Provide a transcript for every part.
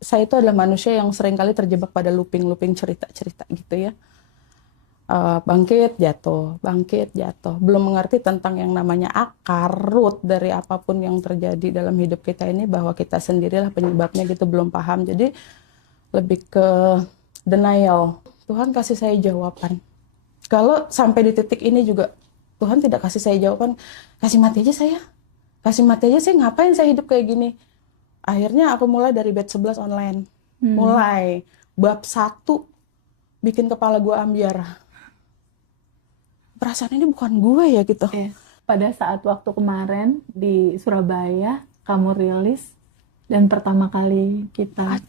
saya itu adalah manusia yang seringkali terjebak pada looping cerita-cerita gitu ya. Bangkit jatuh, belum mengerti tentang yang namanya akar, root dari apapun yang terjadi dalam hidup kita ini, bahwa kita sendirilah penyebabnya gitu, belum paham. Jadi lebih ke denial. Tuhan kasih saya jawaban. Kalau sampai di titik ini juga Tuhan tidak kasih saya jawaban, kasih mati aja saya, ngapain saya hidup kayak gini. Akhirnya aku mulai dari batch 11 online. Mulai bab 1 bikin kepala gue ambiar. Perasaan ini bukan gue ya gitu. Pada saat waktu kemarin di Surabaya kamu rilis dan pertama kali kita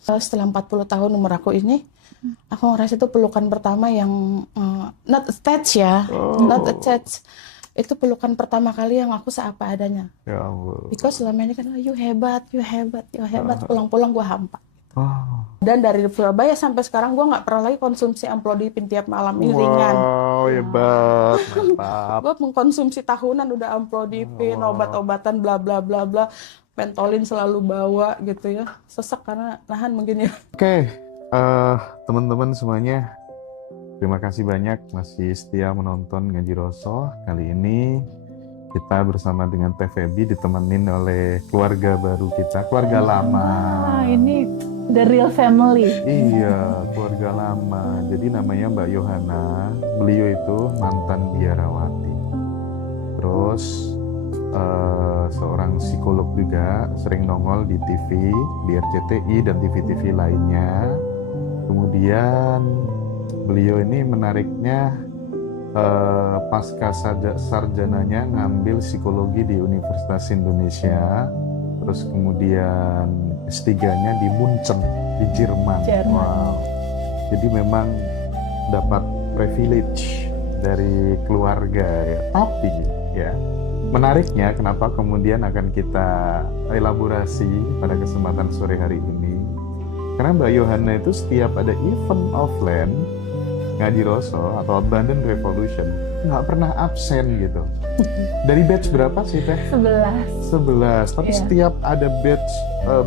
setelah 40 tahun umur aku ini, aku ngerasa itu pelukan pertama yang not attached ya, not attached. Itu pelukan pertama kali yang aku seapa adanya. Ya Allah. Because selama ini kan you hebat. Pulang-pulang gue hampa. Dan dari Surabaya sampai sekarang gue nggak pernah lagi konsumsi amlodipin tiap malam. Ini ringan. Wow, hebat, mantap. Gue mengkonsumsi tahunan udah amlodipin, obat-obatan bla bla bla bla, pentolin selalu bawa gitu ya. Sesek karena nahan mungkin ya. Oke, teman-teman semuanya, terima kasih banyak masih setia menonton Ngaji Roso. Kali ini kita bersama dengan Teh Feby ditemenin oleh keluarga baru kita, keluarga lama. Ini the real family. Iya, keluarga lama. Jadi namanya Mbak Yohana. Beliau itu mantan biarawati. Terus seorang psikolog juga, sering nongol di TV, di RCTI dan TV-TV lainnya. Kemudian beliau ini menariknya pasca sarjananya ngambil psikologi di Universitas Indonesia. Terus kemudian S3-nya di Munchen, di Jerman. Wow. Jadi memang dapat privilege dari keluarga ya. Tapi ya, menariknya kenapa kemudian akan kita elaborasi pada kesempatan sore hari ini. Karena Mbak Yohana itu setiap ada event offline Ngaji Roso atau Abundant Revolution nggak pernah absen gitu. Dari batch berapa sih Teh? 11. Tapi setiap ada batch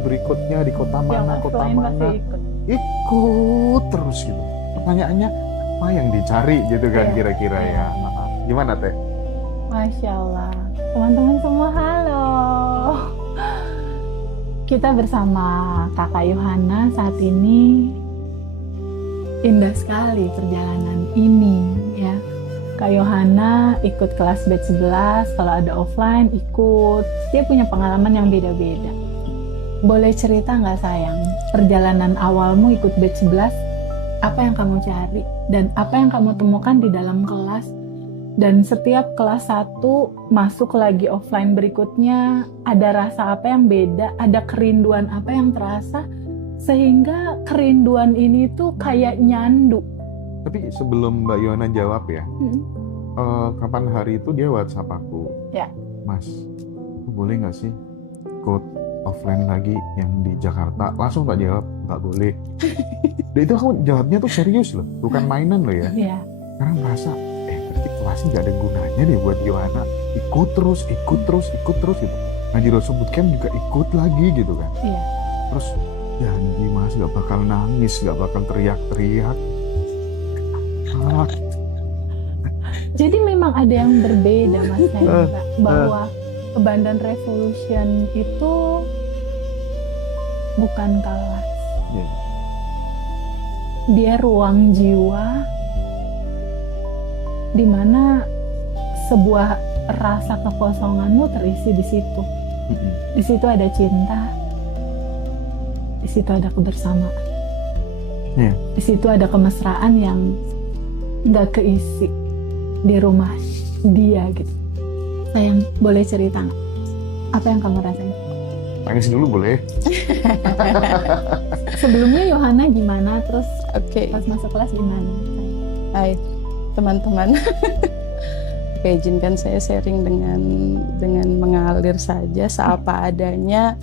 berikutnya di kota mana, ikut terus gitu. Pertanyaannya apa yang dicari gitu kan kira-kira ya. Gimana Teh? Masya Allah. Teman-teman semua halo. Kita bersama Kakak Yohana saat ini. Indah sekali perjalanan ini ya. Kak Yohana ikut kelas batch 11, kalau ada offline ikut. Dia punya pengalaman yang beda-beda. Boleh cerita nggak sayang, perjalanan awalmu ikut batch 11, apa yang kamu cari dan apa yang kamu temukan di dalam kelas? Dan setiap kelas 1 masuk lagi offline berikutnya, ada rasa apa yang beda, ada kerinduan apa yang terasa, sehingga kerinduan ini tuh kayak nyandu. Tapi sebelum Mbak Yohana jawab ya, kapan hari itu dia WhatsApp aku, ya. Mas, boleh nggak sih ikut offline lagi yang di Jakarta? Langsung tak jawab, nggak boleh. Dan itu aku jawabnya tuh serius loh, bukan mainan loh ya. Ya. Karena merasa, berarti kelasnya nggak ada gunanya deh buat Yohana. Ikut terus gitu. Ngaji Roso Bootcamp juga ikut lagi gitu kan. Iya. Terus janji Mas gak bakal nangis, gak bakal teriak-teriak. Jadi memang ada yang berbeda Mas Hendra, bahwa Abundant Revolution itu bukan kelas. Dia ruang jiwa di mana sebuah rasa kekosonganmu terisi di situ. Di situ ada cinta, di situ ada kebersamaan, di situ ada kemesraan yang nggak keisi di rumah dia gitu. Sayang, boleh cerita nggak? Apa yang kamu rasain? Nangis dulu boleh. Sebelumnya Yohana gimana? Terus pas masuk kelas gimana? Hai teman-teman. Oke, izinkan saya sharing dengan mengalir saja, seapa adanya,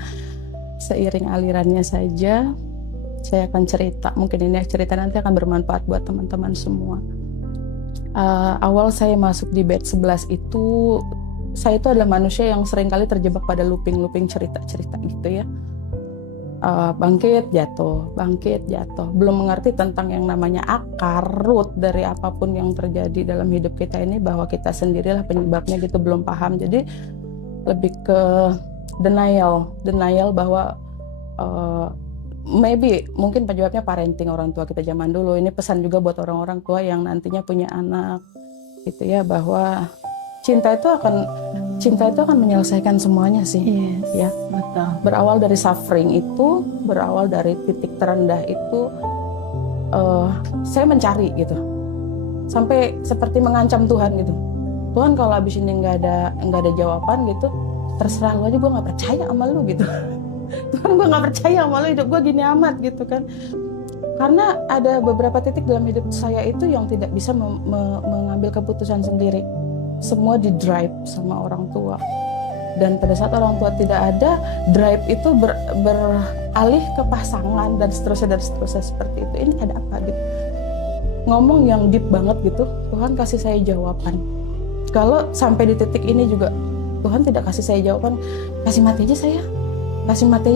seiring alirannya saja. Saya akan cerita, mungkin ini cerita nanti akan bermanfaat buat teman-teman semua. Awal saya masuk di batch 11 itu, saya itu adalah manusia yang seringkali terjebak pada looping cerita-cerita gitu ya. bangkit jatuh, belum mengerti tentang yang namanya akar root dari apapun yang terjadi dalam hidup kita ini, bahwa kita sendirilah penyebabnya gitu, belum paham. Jadi lebih ke denial bahwa mungkin penyebabnya parenting orang tua kita zaman dulu. Ini pesan juga buat orang-orang tua yang nantinya punya anak gitu ya, bahwa cinta itu akan menyelesaikan semuanya sih. Yes, ya. betul. Berawal dari suffering itu, berawal dari titik terendah itu, saya mencari gitu, sampai seperti mengancam Tuhan gitu. Tuhan, kalau abis ini nggak ada jawaban gitu, terserah lu aja, gue nggak percaya sama lu gitu. Tuhan, gue nggak percaya sama lu, hidup gue gini amat gitu kan. Karena ada beberapa titik dalam hidup saya itu yang tidak bisa mengambil keputusan sendiri. Semua di drive sama orang tua. Dan pada saat orang tua tidak ada, drive itu beralih ke pasangan dan seterusnya seperti itu. Ini ada apa gitu? Ngomong yang deep banget gitu, Tuhan kasih saya jawaban. Kalau sampai di titik ini juga Tuhan tidak kasih saya jawaban, kasih mati aja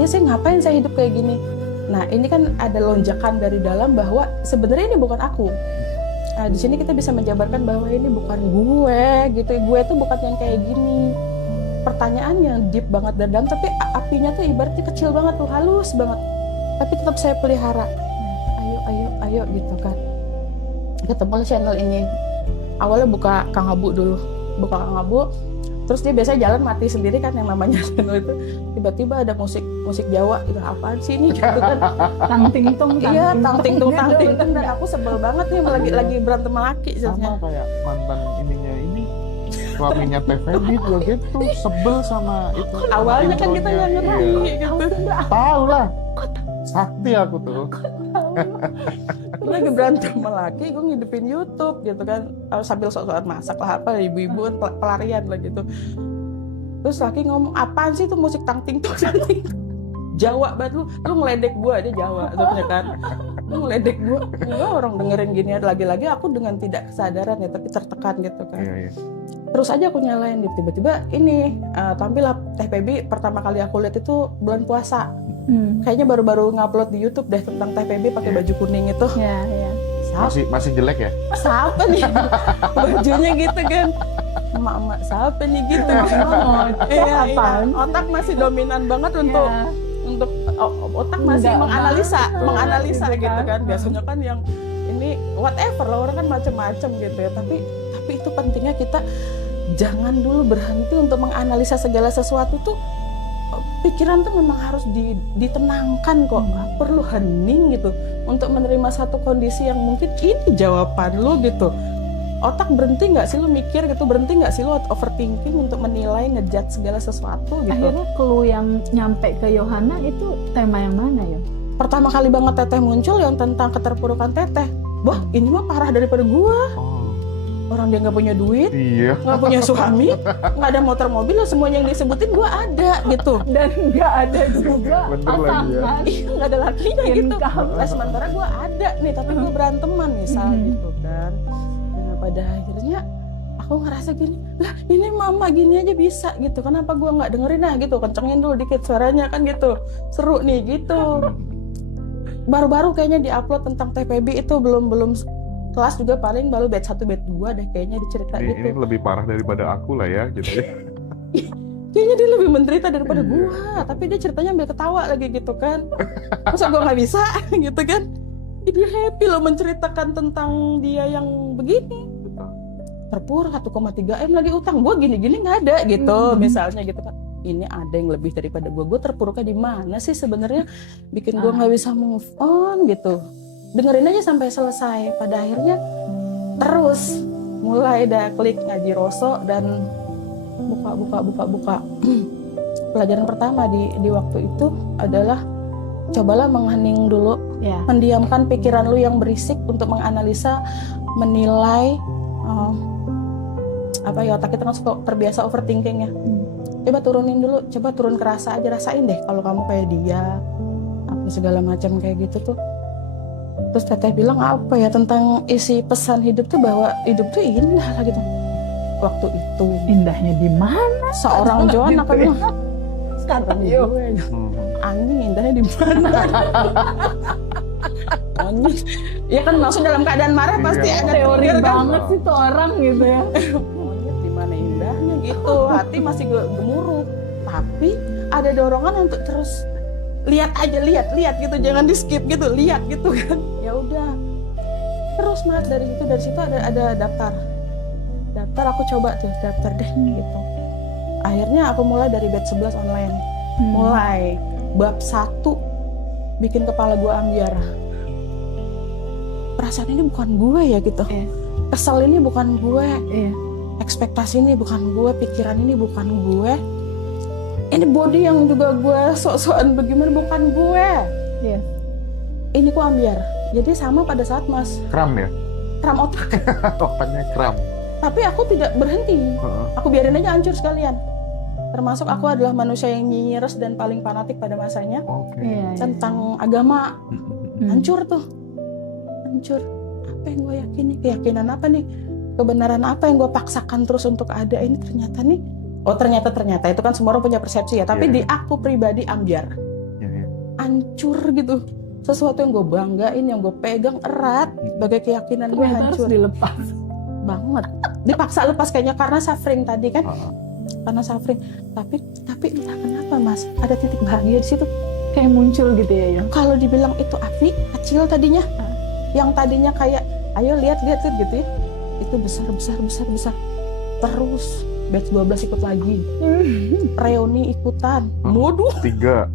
saya, ngapain saya hidup kayak gini? Nah, ini kan ada lonjakan dari dalam bahwa sebenarnya ini bukan aku. Nah, di sini kita bisa menjabarkan bahwa ini bukan gue gitu. Gue tuh bukan yang kayak gini. Pertanyaan yang deep banget dari dalam, tapi apinya tuh ibaratnya kecil banget tuh, halus banget. Tapi tetap saya pelihara. Ayo gitu kan. Ketemu channel ini. Awalnya buka Kang Abu dulu. Terus dia biasanya jalan mati sendiri kan, yang namanya channel itu. Tiba-tiba ada musik Jawa gitu, apaan sih ini gitu kan. Tang ting tung. Iya, tang ting tung. Dan aku sebel banget nih lagi berantem sama laki. Sama kayak mantan ininya ini, suaminya Teh Feby juga gitu, sebel sama itu. Awalnya kan kita nggak ngerti gitu. Tahu lah, sakti aku tuh. Lagi berantem sama laki, gue ngidupin YouTube gitu kan, sambil sok-sokan masak lah apa, ibu-ibu kan pelarian lah gitu. Terus laki ngomong, apaan sih itu musik tang ting tung Jawa banget lu ngeledek gue aja Jawa terusnya kan. Lu ngeledek gue orang dengerin gini, lagi-lagi aku dengan tidak kesadaran ya, tapi tertekan gitu kan. Iya. Terus aja aku nyalain, tiba-tiba ini tampil lah Teh Feby. Pertama kali aku lihat itu bulan puasa. Kayaknya baru-baru ngupload di YouTube deh tentang Teh Feby pakai baju kuning itu. Iya. Masih jelek ya? Siapa nih? Bajunya gitu kan. Emak-emak siapa nih gitu. Iya. Otak masih dominan banget untuk otak masih menganalisa gitu kan. Biasanya kan yang ini whatever lah, orang kan macam-macam gitu ya. Tapi itu pentingnya kita jangan dulu berhenti untuk menganalisa segala sesuatu tuh. Pikiran tuh memang harus ditenangkan kok, nggak perlu hening gitu untuk menerima satu kondisi yang mungkin ini jawaban lu gitu. Otak berhenti nggak sih lu mikir gitu, berhenti nggak sih lu overthinking untuk menilai, ngejudge segala sesuatu gitu. Akhirnya clue yang nyampe ke Yohana itu tema yang mana ya? Pertama kali banget Teteh muncul yang tentang keterpurukan Teteh. Wah, ini mah parah daripada gua. Orang dia nggak punya duit, nggak punya suami, nggak ada motor mobil, semuanya yang disebutin gue ada gitu. Dan nggak ada juga pasangan, nggak ada lakinya gitu. Sementara gue ada nih, tapi gue beranteman misal gitu kan. Nah, pada akhirnya aku ngerasa gini, lah ini mama gini aja bisa gitu. Kenapa gue nggak dengerin gitu? Kencengin dulu dikit suaranya kan gitu. Seru nih gitu. Baru-baru kayaknya diupload tentang Teh Feby itu belum kelas juga paling baru batch 1 batch 2 deh kayaknya dicerita gitu. Ini lebih parah daripada aku lah ya gitu ya. Kayaknya dia lebih menderita daripada gua, tapi dia ceritanya ambil ketawa lagi gitu kan. Masa gua nggak bisa gitu kan. Dia happy loh menceritakan tentang dia yang begini. Terpuruk 1,3 M lagi utang, gua gini-gini nggak ada gitu misalnya gitu kan. Ini ada yang lebih daripada gua terpuruknya di mana sih sebenarnya bikin gua nggak bisa move on gitu. Dengerin aja sampai selesai. Pada akhirnya terus mulai dah klik ngaji Roso dan buka. Pelajaran pertama di waktu itu adalah cobalah menghening dulu, mendiamkan pikiran lu yang berisik untuk menganalisa, menilai otak kita kan terbiasa overthinking ya. Coba turunin dulu, coba turun ke rasa aja, rasain deh kalau kamu kayak dia, apa segala macam kayak gitu tuh. Terus Teteh bilang apa ya tentang isi pesan hidup tuh, bahwa hidup tuh indah lah gitu. Waktu itu indahnya di mana? seorang Joan akan Kata Serem Yo. gue. Hmm. Anjing indahnya di mana? Anjing. Ya kan maksud dalam keadaan marah pasti Iya. ada Teori trigger kan. banget sih tuh orang gitu ya. Monyet di mana indahnya gitu. Hati masih gemuruh. Tapi ada dorongan untuk terus lihat aja, lihat gitu, jangan di skip gitu, lihat gitu kan. Ya udah. Terus Mas dari situ ada daftar. Daftar aku coba tuh, daftar deh gitu. Akhirnya aku mulai dari batch 11 online. Mulai bab 1 bikin kepala gue ambiar. Perasaan ini bukan gue ya gitu. Iya. Kesel ini bukan gue. Iya. Ekspektasi ini bukan gue, pikiran ini bukan gue. Ini body yang juga gue sok-sokan bagaimana bukan gue. Iya. Ini ku ambiar. Jadi sama pada saat Mas Kram ya? kram otak. Otaknya kram. Tapi aku tidak berhenti. Heeh. Aku biarin aja hancur sekalian. Termasuk aku adalah manusia yang nyinyirus dan paling fanatik pada masanya. Oke. Iya. Tentang agama. Hancur tuh. Hancur. Apa yang gue yakini? Keyakinan apa nih? Kebenaran apa yang gue paksakan terus untuk ada ini ternyata nih. Oh ternyata itu kan semua orang punya persepsi ya. Tapi Iya. di aku pribadi ambiar. Iya. Hancur gitu. Sesuatu yang gue banggain, yang gue pegang erat sebagai keyakinan gue Ternyata harus hancur dilepas. banget. Dipaksa lepas kayaknya karena suffering tadi kan. Heeh. Karena suffering. Tapi entah kenapa Mas, ada titik bahagia di situ. Kayak muncul gitu ya, Yo. Kalau dibilang itu api kecil tadinya, yang tadinya kayak ayo lihat gitu ya, itu besar. Terus batch 12 ikut lagi, reuni ikutan, waduh, 3.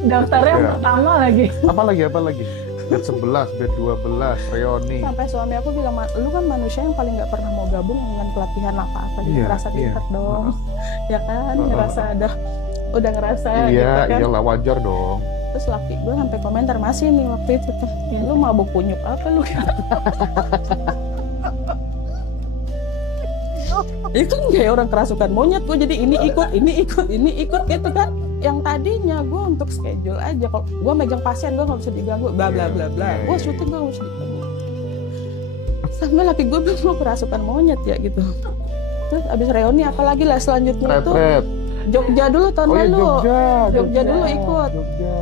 Daftarnya yang Iya. pertama lagi. Apa lagi? Bed 11, bed 12, reoni. sampai suami aku bilang, lu kan manusia yang paling nggak pernah mau gabung dengan pelatihan apa-apa, jadi Iya, ngerasa iya. pinter dong, ya kan, Heeh. ngerasa udah ngerasa Iya, gitu kan. iyalah wajar dong. Terus laki gue sampai komentar masih nih waktu itu tuh, Iya. lu mabuk kunyuk apa lu? Itu kan kayak orang kerasukan monyet gue, jadi ini ikut gitu kan. Yang tadinya gue untuk schedule aja, kalau gue megang pasien gue nggak bisa diganggu, bla bla bla bla. Iya, Gue iya, syuting gue nggak bisa diganggu. Sampai laki gue bilang lu kerasukan monyet ya gitu. Terus abis reuni apalagi lah selanjutnya itu Red. Jogja dulu tahun Oh ya lalu. Jogja. Jogja dulu ikut. Jogja.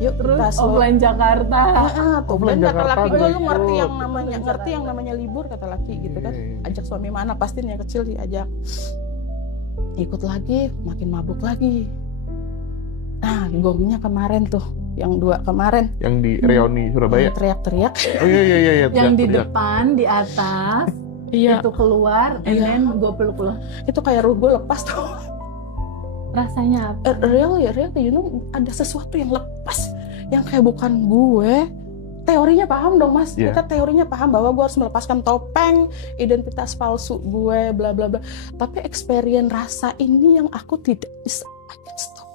Yuk Terus kita offline Jakarta. tuh Offline kan kata Jakarta laki gue udah lu ngerti ikut. yang namanya libur kata laki gitu kan. Iya. Ajak suami mana pasti yang kecil diajak. Ikut lagi, makin mabuk lagi. Nah, gongnya kemarin tuh, yang 2 kemarin Yang di reoni Surabaya. yang teriak-teriak. Oh iya. Yang di teriak-teriak. depan, di atas, Iya, itu keluar, and Iya. then gue peluk-peluk. itu kayak ruh gue lepas tuh. Rasanya apa? Really, you know, ada sesuatu yang lepas, yang kayak bukan gue. Teorinya paham dong Mas, Iya. kita teorinya paham bahwa gue harus melepaskan topeng, identitas palsu gue, bla bla bla. Tapi experience rasa ini yang aku tidak bisa. I can't stop.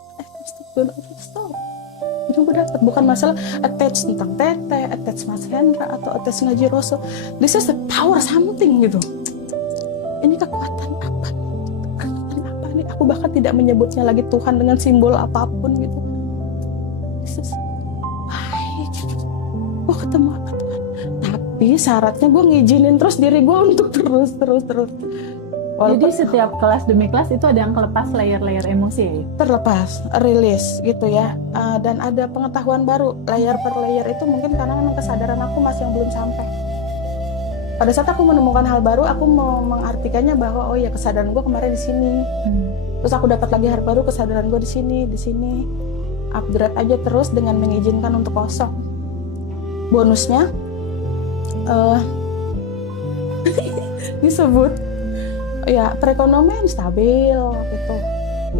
Itu gue dapet, bukan masalah attach tentang Tete, attach Mas Hendra atau attach Ngaji Rosso. This is the power something gitu. Ini kekuatan apa? Kekuatan apa nih? Aku bahkan tidak menyebutnya lagi Tuhan dengan simbol apapun gitu. This is why gue ketemu apa Tuhan? Tapi syaratnya gue ngizinin terus diri gue untuk terus. Jadi Walaupun setiap kelas demi kelas itu ada yang kelepas layer-layer emosi ya? terlepas, rilis gitu ya. Dan ada pengetahuan baru, layer per layer itu mungkin karena memang kesadaran aku masih yang belum sampai. Pada saat aku menemukan hal baru, aku mau mengartikannya bahwa oh ya kesadaran gue kemarin di sini. Terus aku dapat lagi hal baru, kesadaran gue di sini. Upgrade aja terus dengan mengizinkan untuk kosong. Bonusnya disebut ya perekonomian stabil gitu.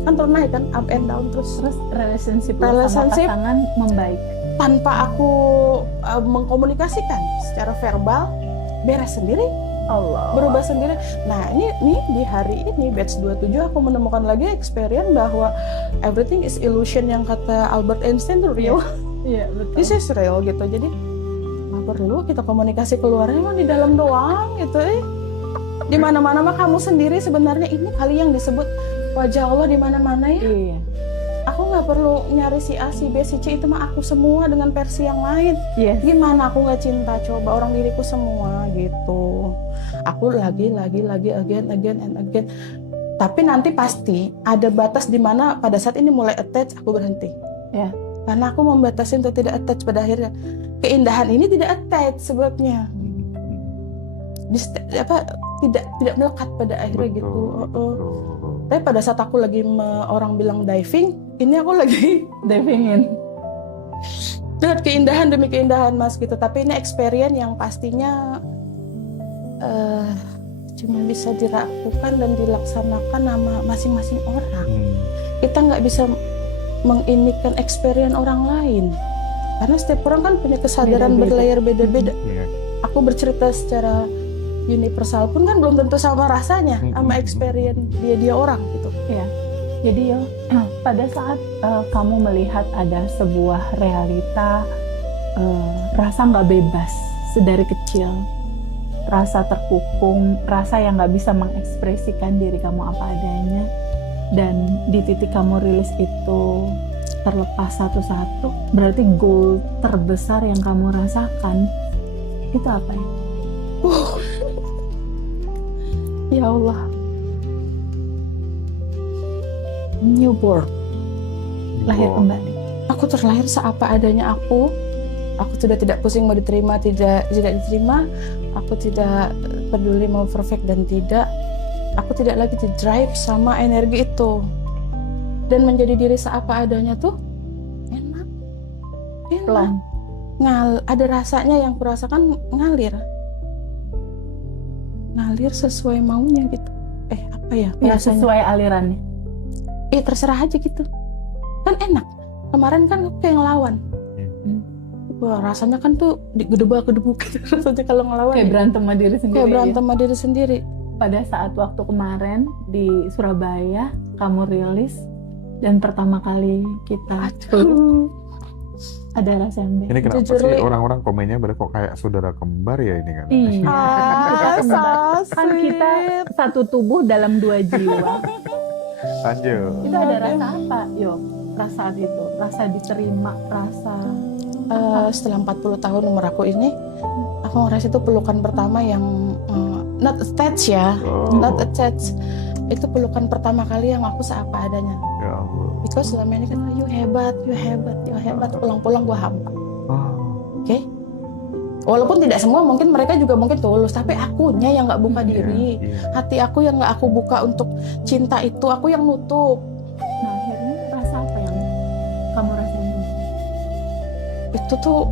Kan turun naik kan, up and down terus. Terus relationship lo sama Relationship. pasangan membaik. Tanpa aku mengkomunikasikan secara verbal, beres sendiri, Allah. berubah sendiri. Nah ini di hari ini batch 27 aku menemukan lagi experience bahwa everything is illusion yang kata Albert Einstein itu real. Iya betul. This is real gitu. Jadi nggak perlu kita komunikasi keluarnya mah di dalam doang gitu. Di mana-mana mah kamu sendiri sebenarnya, ini kali yang disebut wajah Allah di mana-mana ya. Iya. Aku nggak perlu nyari si A, si B, si C, itu mah aku semua dengan versi yang lain. Yes. Gimana aku nggak cinta coba orang diriku semua gitu. Aku lagi again and again. Tapi nanti pasti ada batas di mana pada saat ini mulai attach, aku berhenti. Ya. Karena aku membatasi untuk tidak attach pada akhirnya. Keindahan ini tidak attach sebabnya. Tidak melekat pada akhirnya Betul, gitu. betul. Tapi pada saat aku lagi orang bilang diving, ini aku lagi Divingin. lihat keindahan demi keindahan Mas gitu. Tapi ini experience yang pastinya cuma bisa dilakukan dan dilaksanakan sama masing-masing orang. Kita nggak bisa menginikan experience orang lain karena setiap orang kan punya kesadaran Beda-beda. berlayar beda-beda. Iya. Aku bercerita secara universal pun kan belum tentu sama rasanya sama experience dia orang gitu. Ya. Jadi yo, pada saat kamu melihat ada sebuah realita, rasa nggak bebas sedari kecil, rasa terkukung, rasa yang nggak bisa mengekspresikan diri kamu apa adanya, dan di titik kamu rilis itu terlepas satu-satu, berarti goal terbesar yang kamu rasakan itu apa ya? Ya Allah, newborn. Lahir kembali. Aku terlahir seapa adanya aku. Aku sudah tidak pusing mau diterima, tidak diterima. Aku tidak peduli mau perfect dan tidak. Aku tidak lagi di drive sama energi itu. Dan menjadi diri seapa adanya tuh enak. Plong. Ada rasanya yang kurasakan ngalir sesuai maunya gitu. Apa ya Ya, rasanya? sesuai alirannya. Terserah aja gitu. Kan enak. Kemarin kan aku kayak ngelawan. Wah, rasanya kan tuh gedebak-gedebuk gitu rasanya kalau ngelawan. Kayak berantem sama diri sendiri. Kayak berantem sama diri sendiri. Pada saat waktu kemarin di Surabaya kamu rilis dan pertama kali kita ada rasa yang beda. Ini kenapa Jujur, sih Li. orang-orang komennya kok kayak saudara kembar ya ini kan? Iya. Kita kembar. so Kan kita satu tubuh dalam 2 jiwa. Lanjut. Itu ada rasa apa? Yo, rasa itu, rasa diterima, rasa setelah 40 tahun umur aku ini, aku ngerasa itu pelukan pertama yang not attached ya, not attached. Itu pelukan pertama kali yang aku seapa adanya. Ya Allah. Because selama ini kan you hebat, pulang-pulang gua hampa. Oke? Walaupun tidak semua, mungkin mereka juga mungkin tulus, tapi akunya yang nggak buka diri, hati aku yang nggak aku buka untuk cinta itu, aku yang nutup. Nah, akhirnya rasa apa yang kamu rasain? Itu tuh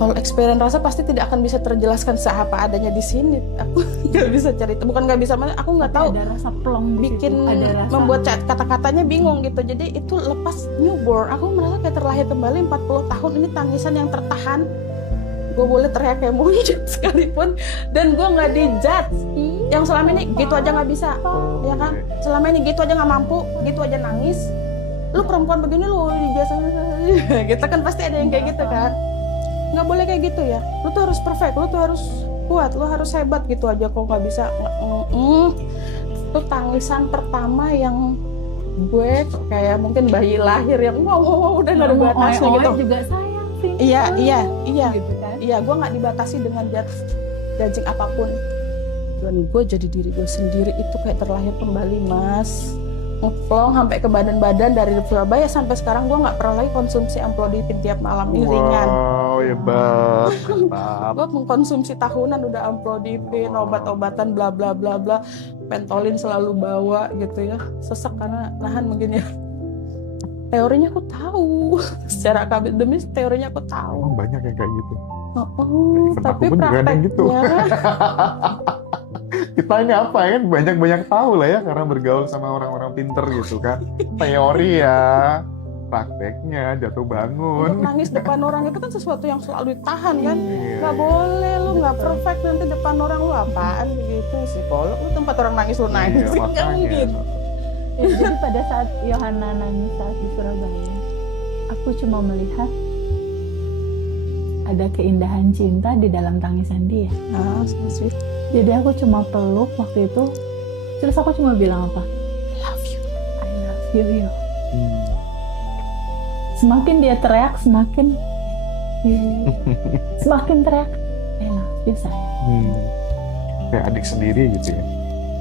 kalau experience rasa pasti tidak akan bisa terjelaskan seapa adanya di sini. Aku nggak bisa cerita, bukan nggak bisa, aku nggak tahu. Ada rasa plong di Bikin situ. Ada rasa membuat kata-katanya bingung gitu. Jadi itu lepas newborn, aku merasa kayak terlahir kembali 40 tahun ini tangisan yang tertahan. Gue boleh teriak kayak monyet sekalipun dan gue nggak dijudge. Yang selama ini gitu aja nggak bisa, ya kan? Selama ini gitu aja nggak mampu, gitu aja nangis. Lu perempuan begini lu biasanya kita kan pasti ada yang kayak gitu kan. Nggak boleh kayak gitu ya. Lu tuh harus perfect, lu tuh harus kuat, lu harus hebat gitu aja kok nggak bisa. Itu tangisan pertama yang gue kayak mungkin bayi lahir yang wow udah nggak ada batasnya gitu. juga sayang sih. Iya. Gitu kan. Iya, gue nggak dibatasi dengan judging apapun. Dan gue jadi diri gue sendiri itu kayak terlahir kembali, Mas. Ngeplong sampai ke badan-badan dari Surabaya sampai sekarang gue nggak pernah lagi konsumsi amplodipin tiap malam. Ini ringan. Wow, hebat. Mantap. Gue mengkonsumsi tahunan udah amplodipin, obat-obatan bla bla bla bla, pentolin selalu bawa gitu ya. Sesek karena nahan mungkin ya. Teorinya aku tahu, secara akademis teorinya aku tahu. Emang banyak yang kayak gitu. Tapi Aku pun juga ada yang gitu. prakteknya Kita ini apa ya kan banyak tahu lah ya karena bergaul sama orang-orang pinter gitu kan. Teori ya, prakteknya jatuh bangun. nangis depan orang itu kan sesuatu yang selalu ditahan kan. Iya. Nggak boleh, lu nggak perfect nanti depan orang lu apaan gitu. Psikolog lu tempat orang nangis lu nangis, Iya, nggak makanya. mungkin. Ya, jadi pada saat Yohana nangis saat di Surabaya, aku cuma melihat ada keindahan cinta di dalam tangisan dia. Nah, sweet. Jadi aku cuma peluk waktu itu, terus aku cuma bilang apa? Love you. I love you, yo. Hmm. Semakin dia teriak, semakin semakin teriak, I love you sayang. Kayak adik sendiri gitu ya.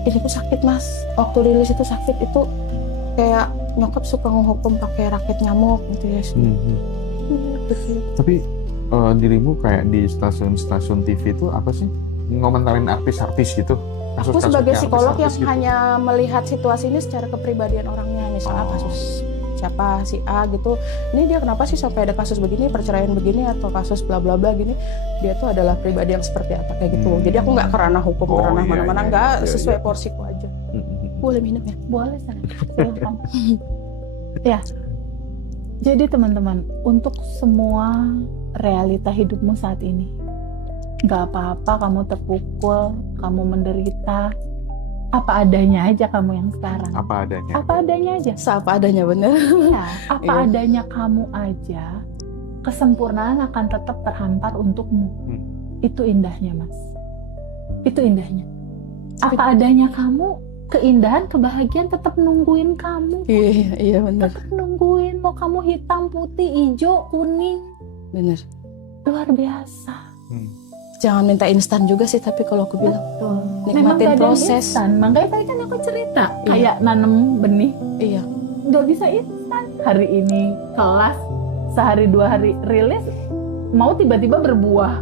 ini pun sakit mas, waktu rilis itu sakit, itu kayak nyokap suka ngehukum pakai rakit nyamuk gitu ya sih. Gitu. Tapi dirimu kayak di stasiun-stasiun TV itu apa sih? Ngomentarin artis-artis gitu? Aku Kasus-kasusnya sebagai psikolog yang artis-artis gitu? hanya melihat situasi ini secara kepribadian orangnya, misalnya kasus siapa si A gitu, ini dia kenapa sih sampai ada kasus begini, perceraian begini atau kasus bla bla bla gini, dia tuh adalah pribadi yang seperti apa kayak gitu. Jadi aku nggak kerana hukum, Oh, kerana iya, mana-mana, iya, nggak iya, sesuai iya. porsiku aja. Mm-mm. Boleh minum ya? Boleh silahkan. Ya, jadi teman-teman, untuk semua realita hidupmu saat ini, nggak apa-apa kamu terpukul, kamu menderita, apa adanya aja kamu yang sekarang. Apa adanya? Apa adanya aja. Seapa adanya bener. Iya, apa Iya. adanya kamu aja, kesempurnaan akan tetap terhampar untukmu. Itu indahnya, Mas. Itu indahnya. Apa adanya kamu, keindahan, kebahagiaan tetap nungguin kamu. Iya bener. Tetap nungguin, mau kamu hitam, putih, hijau, kuning. Bener. Luar biasa. Jangan minta instan juga sih, tapi kalau aku bilang Memang nikmatin gak ada yang proses. instan. Makanya tadi kan aku cerita, Iya. kayak nanem benih, Iya. nggak bisa instan. Hari ini kelas, sehari 2 hari rilis, mau tiba-tiba berbuah.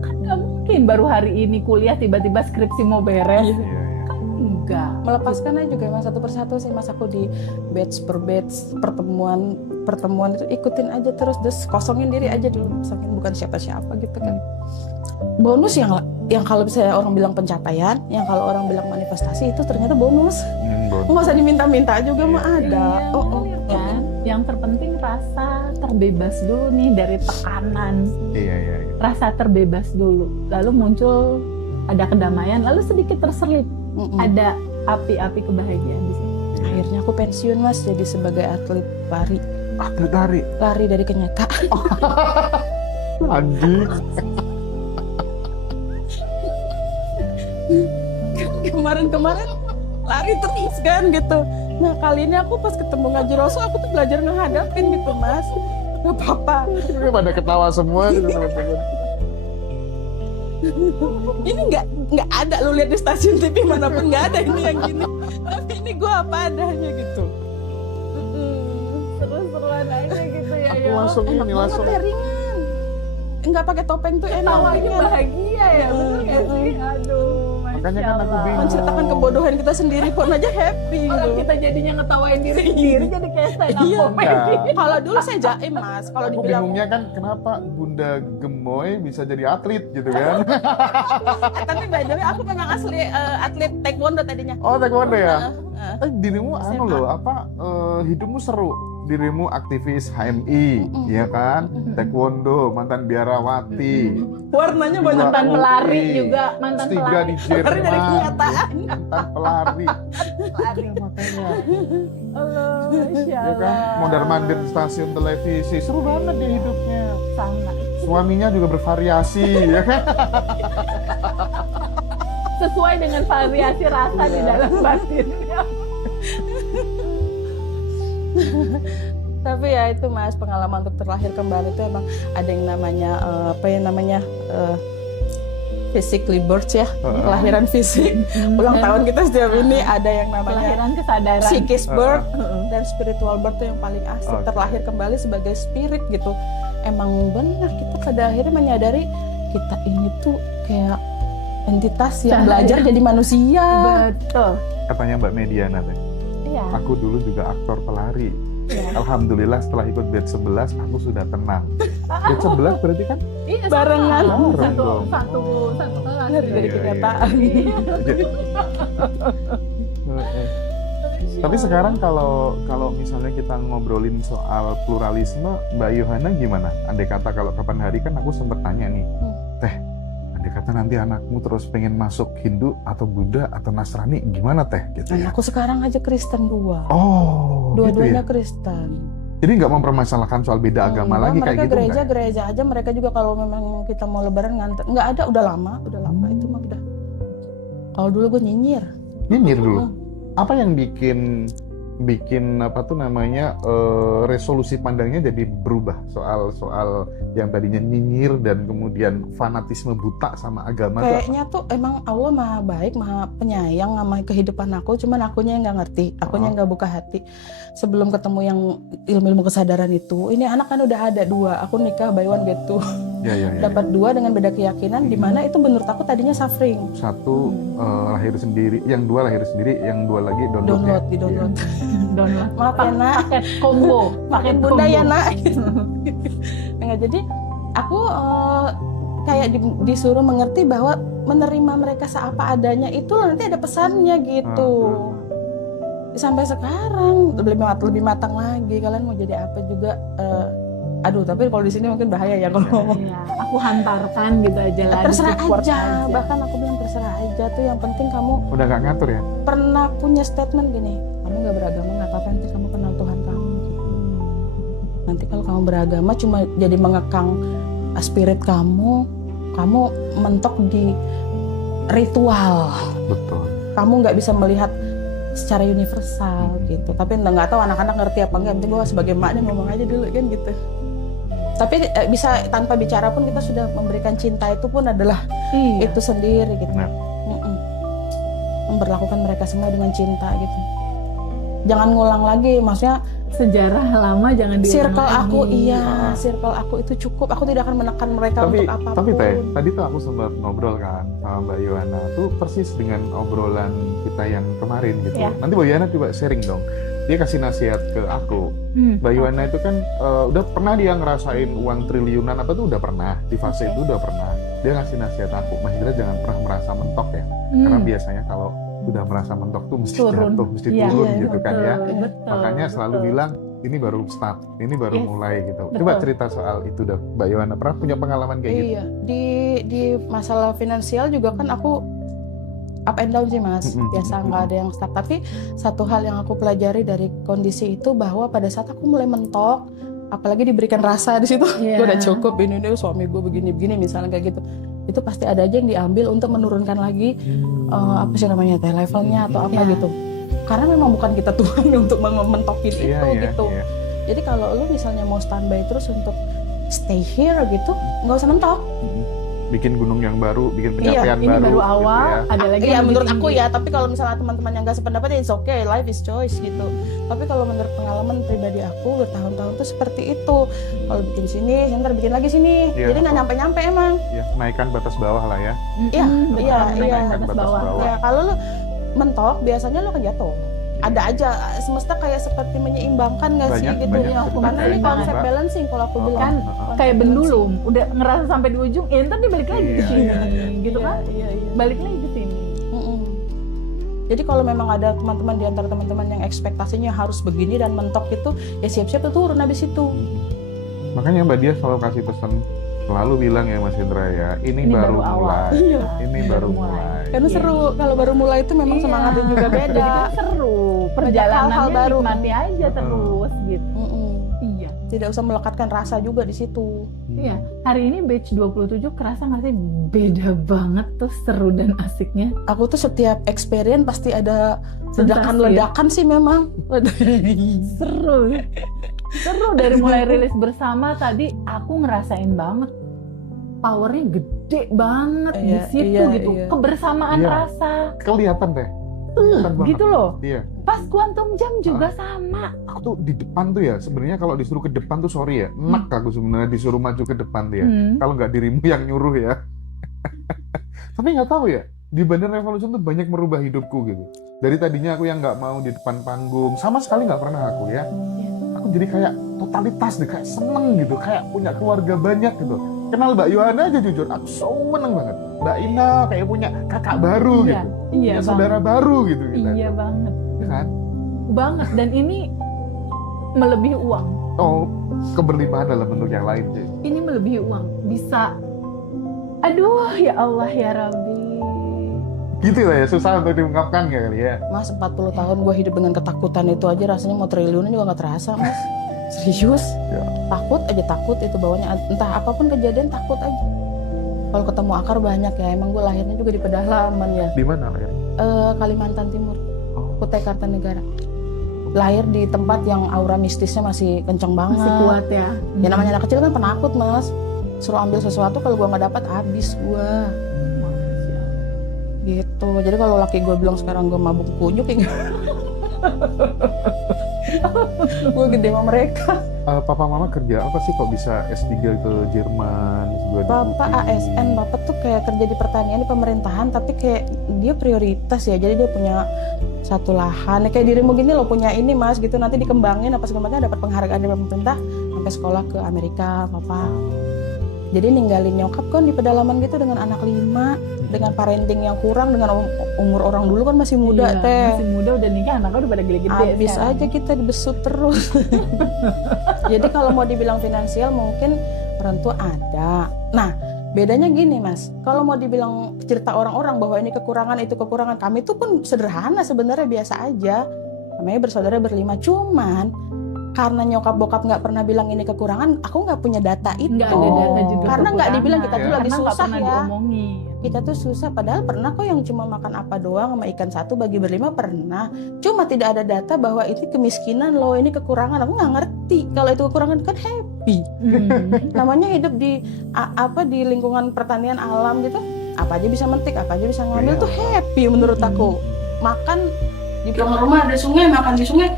Kan nggak mungkin baru hari ini kuliah tiba-tiba skripsi mau beres. Iya. Iya, iya. Kan enggak. Melepaskan aja juga emang satu persatu sih mas, aku di batch per batch, pertemuan itu ikutin aja terus kosongin diri aja dulu, kosongin, bukan siapa-siapa gitu kan. Bonus yang kalau misalnya orang bilang pencapaian, yang kalau orang bilang manifestasi, itu ternyata bonus. Bonus. Nggak usah diminta-minta juga mah ada. Iya, kan? Yang terpenting rasa terbebas dulu nih dari tekanan. Iya, iya, iya. Rasa terbebas dulu. Lalu muncul ada kedamaian, lalu sedikit terselip ada api-api kebahagiaan di situ. Akhirnya aku pensiun mas, jadi sebagai atlet lari, Atlet lari. lari dari kenyataan. Adik. Kemarin lari terus kan gitu. Nah kali ini aku pas ketemu ngaji Rasul, aku tuh belajar ngehadapin gitu mas. Gak apa-apa. Ini pada ketawa semua gitu teman-teman. Ini nggak ada, lu lihat di stasiun TV manapun nggak ada ini yang gini. Tapi ini gue apa adanya gitu. Seru-seruan aja gitu ya. Aku langsung Enak ini banget langsung. ya, ringan. Nggak pakai topeng tuh enak. Tawanya ringan. bahagia ya, bener gak sih? Aduh, Makanya kan aku Allah. bingung. Menceritakan kebodohan kita sendiri pun aja happy Orang gitu. kita jadinya ngetawain diri sendiri jadi kayak stand up Iya. comedy. Kalau dulu saya jaim mas, kalau Aku dibilang bingungnya kan kenapa Bunda Gemoy bisa jadi atlet gitu kan? tapi by the way aku memang asli atlet taekwondo tadinya. Oh, taekwondo ya? Heeh. Dirimu anu loh, hidupmu seru. Dirimu aktivis HMI, ya kan? Taekwondo, mantan biarawati. Warnanya banyak Mantan Dua pelari UI, juga, mantan S3 pelari. di Pelari dari Jerman. kenyataan. Mantan pelari. Pelari. Ya, makanya. Allah, Masya Ya kan? Allah. Mondar-mandir stasiun televisi. Seru banget dia hidupnya. Sangat. Suaminya juga bervariasi, ya kan? Sesuai dengan variasi rasa di dalam batinnya. Tapi ya itu mas, pengalaman untuk terlahir kembali itu emang ada yang namanya physically birth ya, kelahiran fisik. Ulang tahun kita setiap ini ada yang namanya Kelahiran kesadaran. psychic birth dan spiritual birth itu yang paling asik. Oke. Terlahir kembali sebagai spirit gitu. Emang benar kita pada akhirnya menyadari kita ini tuh kayak entitas yang belajar jadi manusia. Betul. Katanya Mbak Mediana teh. Iya. Aku dulu juga aktor pelari. Alhamdulillah setelah ikut batch 11 aku sudah tenang. Batch 11 berarti kan? Iya, Barengan. sama. Bareng Satu dong. kelas. Dari Iya, kenyataan. Tapi sekarang kalau misalnya kita ngobrolin soal pluralisme, Mbak Yohana gimana? Andai kata kalau kapan hari kan aku sempat tanya nih, Teh, andai kata nanti anakmu terus pengen masuk Hindu atau Buddha atau Nasrani, gimana Teh? Gitu ya. Aku sekarang aja Kristen dua. Oh, Dua-duanya gitu ya. Kristen. Jadi nggak mempermasalahkan soal beda agama lagi kayak mereka gitu nggak? gereja aja, mereka juga kalau memang kita mau lebaran nganter, nggak ada, udah lama itu mah udah. Kalau dulu gue nyinyir. Nyinyir dulu. Apa yang bikin bikin apa tuh namanya resolusi pandangnya jadi berubah soal yang tadinya nyinyir dan kemudian fanatisme buta sama agama tuh apa? Kayaknya tuh emang Allah maha baik, maha penyayang sama kehidupan aku, cuman akunya yang nggak ngerti, akunya yang nggak buka hati. Sebelum ketemu yang ilmu-ilmu kesadaran itu, ini anak kan udah ada 2, aku nikah buy one get two, Ya, dapat 2 dengan beda keyakinan, di mana itu menurut aku tadinya suffering. Satu lahir sendiri, yang 2 lahir sendiri, yang 2 lagi download Di download. Download Maaf ya nak, paket combo, makin bunda ya nak. Enggak, jadi aku kayak disuruh mengerti bahwa menerima mereka seapa adanya itu nanti ada pesannya gitu. Sampai sekarang lebih matang lagi. Kalian mau jadi apa juga? Aduh, tapi kalau di sini mungkin bahaya ya kalau ngomong. Iya, aku hantarkan gitu aja lah. Terserah support aja. Bahkan aku bilang terserah aja tuh. Yang penting kamu Udah gak ngatur ya? pernah punya statement gini. Kamu nggak beragama nggak apa-apa, nanti kamu kenal Tuhan kamu. Gitu. Nanti kalau kamu beragama cuma jadi mengekang spirit kamu mentok di ritual. Betul. Kamu nggak bisa melihat secara universal gitu. Tapi nggak tahu anak-anak ngerti apa enggak. Penting gue sebagai emaknya ngomong aja dulu kan gitu. Tapi bisa tanpa bicara pun kita sudah memberikan cinta, itu pun adalah itu sendiri gitu. Benar. Memperlakukan mereka semua dengan cinta gitu. Jangan ngulang lagi, maksudnya sejarah lama jangan diulang circle lagi. aku circle aku itu cukup. Aku tidak akan menekan mereka untuk apapun. Tapi Teh, tadi tuh aku sempat ngobrol kan sama Mbak Yohana tuh persis dengan obrolan kita yang kemarin gitu. Ya. Nanti Mbak Yohana coba sharing dong. Dia kasih nasihat ke aku. Mbak Yohana itu kan udah pernah dia ngerasain uang triliunan apa tuh udah pernah. Di fase itu udah pernah. Dia ngasih nasihat aku, Mas Indra jangan pernah merasa mentok ya. Karena biasanya kalau udah merasa mentok tuh mesti jatuh, mesti turun gitu kan ya. Betul, Makanya selalu bilang ini baru start, ini baru mulai gitu. Coba cerita soal itu dah, Mbak Yohana. Pernah punya pengalaman kayak gitu? Iya, di masalah finansial juga kan aku up and down sih Mas. Biasa nggak ada yang stuck. Tapi satu hal yang aku pelajari dari kondisi itu bahwa pada saat aku mulai mentok, apalagi diberikan rasa di situ, gue udah cukup ini suami gue begini misalnya kayak gitu. Itu pasti ada aja yang diambil untuk menurunkan lagi apa sih namanya levelnya atau apa gitu. Karena memang bukan kita Tuhan untuk mentokin itu gitu. Jadi kalau lu misalnya mau standby terus untuk stay here gitu, nggak usah mentok. Bikin gunung yang baru, bikin pencapaian ini baru awal, gitu ya. ada lagi Iya yang menurut lebih aku tinggi. ya, tapi kalau misalnya teman-teman yang nggak sependapat ya it's okay, life is choice gitu. Tapi kalau menurut pengalaman pribadi aku bertahun-tahun tuh seperti itu. Kalau bikin sini, ntar bikin lagi sini. Iya, Jadi nggak nyampe-nyampe emang. Ya, naikkan batas bawah lah ya. Iya, iya. Naikkan batas bawah. Ya kalau lu mentok, biasanya lu akan jatuh. Ada aja, semesta kayak seperti menyeimbangkan nggak sih gitu. Banyak Ya, cerita karena kayak ini gitu, konsep Mbak. balancing kalau aku bilang. Kan kayak pendulum, udah ngerasa sampai di ujung, ya ntar dia balik lagi ke sini, gitu kan? Iya. Balik lagi ke sini. Jadi kalau memang ada teman-teman di antara teman-teman yang ekspektasinya harus begini dan mentok itu, ya siap-siap tuh turun habis itu. Makanya Mbak Dia selalu kasih pesan, selalu bilang ya Mas Indra ya, ini baru mulai. Iya. Ini baru mulai. Karena seru, kalau baru mulai itu memang semangatnya juga beda. Jadi kan seru, hal-hal perjalanannya baru. nikmati aja terus gitu. Iya. Tidak usah melekatkan rasa juga di situ. Iya, hari ini batch 27 kerasa nggak sih beda banget tuh seru dan asiknya. Aku tuh setiap experience pasti ada Sensasi. ledakan-ledakan sih memang. Seru. Seru dari mulai rilis bersama tadi aku ngerasain banget powernya gede banget di Iya, situ iya, gitu. iya. Kebersamaan Iya. rasa. Kelihatan deh. Kelihatan banget. Gitu loh. Iya. Pas quantum jam juga sama. Aku tuh di depan tuh ya, sebenarnya kalau disuruh ke depan tuh sorry ya, enak aku sebenarnya disuruh maju ke depan tuh ya. Kalau nggak dirimu yang nyuruh ya. Tapi nggak tahu ya, di Bandar Revolution tuh banyak merubah hidupku gitu. Dari tadinya aku yang nggak mau di depan panggung, sama sekali nggak pernah aku ya. Aku jadi kayak totalitas deh, kayak seneng gitu, kayak punya keluarga banyak gitu. Kenal Mbak Yohana aja jujur, aku seneng banget. Mbak Ina kayak punya kakak baru Iya, gitu, iya punya saudara baru gitu. Iya banget. Ya kan? Banget. Dan ini melebihi uang. Oh, keberlimpahan dalam bentuk yang lain sih. Ini melebihi uang. Bisa. Aduh, ya Allah ya Rabbi. Gitu lah ya, susah untuk diungkapkan kali ya. Mas 40 tahun gue hidup dengan ketakutan itu aja rasanya mau triliunan juga nggak terasa Mas. Serius? Ya. Takut itu bawahnya. Entah apapun kejadian takut aja. Kalau ketemu akar banyak ya. Emang gue lahirnya juga di pedalaman ya. Di mana ya? Kalimantan Timur, Oh, Kutai Kartanegara. lahir di tempat yang aura mistisnya masih kenceng banget. Masih kuat ya. Ya namanya anak kecil kan penakut Mas. Suruh ambil sesuatu kalau gue nggak dapat habis gue. Gitu. Jadi kalau laki gue bilang sekarang gue mabuk kunyuk ya gue gede sama mereka. Papa mama kerja apa sih kok bisa S3 ke Jerman, S2 di Bapak UK? ASN, bapak tuh kayak kerja di pertanian di pemerintahan, tapi kayak dia prioritas ya. Jadi dia punya satu lahan, kayak dirimu gini loh punya ini Mas gitu, nanti dikembangin apa segala macam, dapat penghargaan dari pemerintah sampai sekolah ke Amerika, Papa. Jadi ninggalin nyokap kan di pedalaman gitu dengan anak 5, dengan parenting yang kurang, dengan umur orang dulu kan masih muda Iya, teh. masih muda udah nikah, anaknya udah pada gede-gede. Habis sekarang. aja kita dibesut terus. Jadi kalau mau dibilang finansial mungkin orang tua ada. Nah, bedanya gini Mas, kalau mau dibilang cerita orang-orang bahwa ini kekurangan itu kekurangan, kami tuh pun sederhana sebenarnya, biasa aja. Namanya bersaudara berlima, cuman karena nyokap bokap nggak pernah bilang ini kekurangan, aku nggak punya data itu. Nggak ada data juga. Karena nggak dibilang kita tuh kekurangan. lagi Karena nggak susah pernah ya. diomongin. Kita tuh susah, padahal pernah kok yang cuma makan apa doang sama ikan satu bagi berlima, pernah. Cuma tidak ada data bahwa ini kemiskinan loh, ini kekurangan. Aku nggak ngerti. Kalau itu kekurangan kan happy. Namanya hidup di di lingkungan pertanian alam gitu. Apa aja bisa metik, apa aja bisa ngambil, tuh happy menurut aku. Makan di belakang rumah ada sungai, makan di sungai.